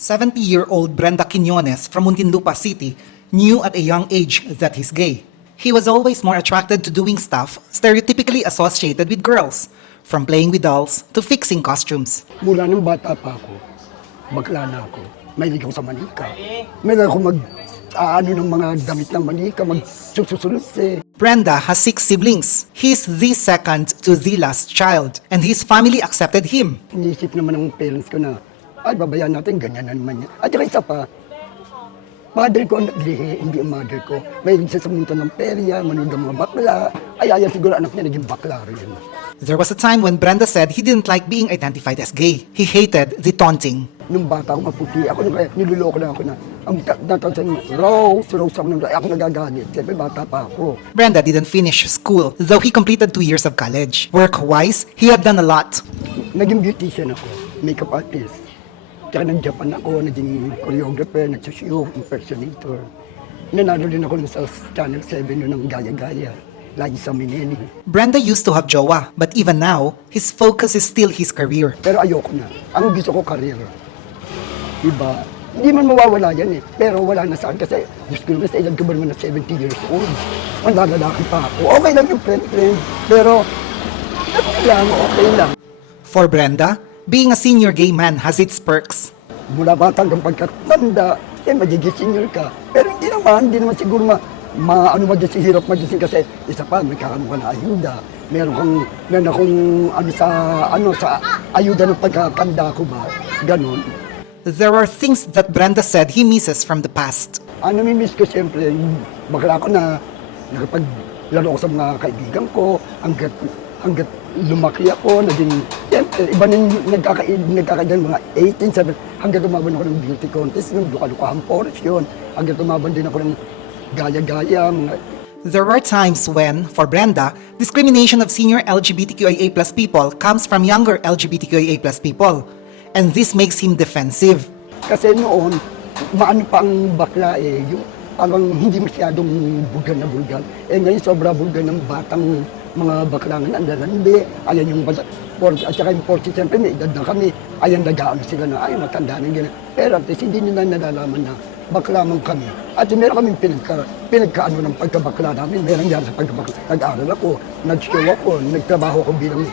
70-year-old Brenda Quiñones from Muntinlupa City knew at a young age that he's gay. He was always more attracted to doing stuff stereotypically associated with girls, from playing with dolls to fixing costumes. Mula nung bata pa ako, bakla na ako. Mahilig ako sa manika. Meron ako ng mga damit ng manika, magsususunod eh. Brenda has 6 siblings. He's the second to the last child, and his family accepted him. Inisip naman ng parents ko na, ay babayaan natin, ganyan na naman yan. At saka isa pa, mother ko ang naglihi, hindi ang mother ko. Mahilig siya sa mundo ng perya, manood ng mga bakla. Ay siguro anak niya naging bakla rin. There was a time when Brenda said he didn't like being identified as gay. He hated the taunting. Nung bata ako maputi, ako nung kaya niluloko na ako na, ang natansan mo, Rose ako nung ako nagagalit. Siyempre bata pa ako. Brenda didn't finish school, though he completed 2 years of college. Work-wise, he had done a lot. Naging beautician ako, makeup artist. Tsaka ng Japan ako, naging choreographer, nagsushow, impersonator. Nanalo din ako sa Channel 7 ng Gaya-Gaya, lagi sa Mineli. Brenda used to have jowa, but even now, his focus is still his career. Pero ayoko na. Ang gusto ko, career. Diba? Hindi man mawawala yan eh. Pero wala na saan kasi gusto ko naman sa ilang ko na 70 years old. Ang lalaki pa ako. Okay lang yung friend. Pero, okay lang. For Brenda, being a senior gay man has its perks. Mula bata hanggang pagkatanda, magiging senior ka. Pero hindi naman siguro hirap magising kasi isa pa, may kakano ka na ayuda. Meron akong sa ayuda ng pagkatanda ko ba, ganun. There are things that Brenda said he misses from the past. Namimiss ko siyempre, bakla ako na nakapaglaro ako sa mga kaibigan ko, hanggat lumaki ako, siyempre, iba na yung nagkakaidan mga 18, 7, hanggang tumaban ako ng beauty contest, ng luka-lukahang forest yun, hanggang tumaban din ako ng gaya-gaya, There are times when, for Brenda, discrimination of senior LGBTQIA+ people comes from younger LGBTQIA+ people. And this makes him defensive. Kasi noon, maano pa ang bakla yung parang hindi masyadong bulgar na bulgar. Ngayon sobra bulgar ng batang mga baklangan, ang lalandi, ayan yung at saka yung 40, siyempre may edad na kami, ayan nag-aano sila na, ay matanda na gano'n. Pero at least hindi nila nalalaman na bakla man kami. At meron kaming pinagkaano ng pagkabakla namin, meron yan sa pagkabakla. Nag-aaral ako, nag-show ako, nagtrabaho ko bilang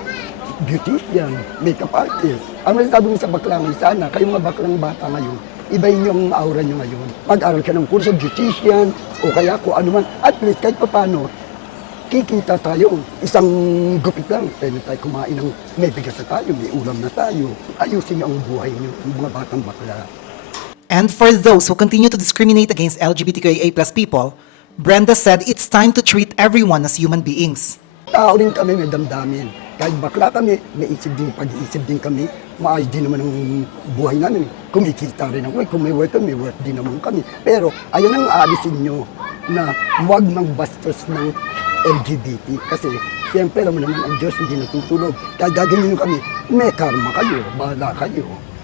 beautician, makeup artist. Ang masasabi mo sa baklangan, sana kayong mga baklang bata ngayon, ibayin yung aura nyo ngayon. Mag-aral ka ng kurso, beautician, o kaya kung ano man, at least kahit paano, kikita tayo. Isang gupit lang, pwede tayo kumain ng may bigas na tayo, may ulam na tayo. Ayusin nyo ang buhay nyo, yung mga batang bakla. And for those who continue to discriminate against LGBTQIA+ people, Brenda said it's time to treat everyone as human beings. Tao rin kami, may damdamin. Kahit bakla kami, may pag-iisip din kami. Maayos din naman ang buhay namin. Kumikita rin ako, kung may work din naman kami. Pero ayun ang aalisin nyo na huwag magbastos ng LGBT. Kasi siyempre naman ang Diyos hindi natutulog. Kahit gaganyan nyo kami, may karma kayo, bahala kayo.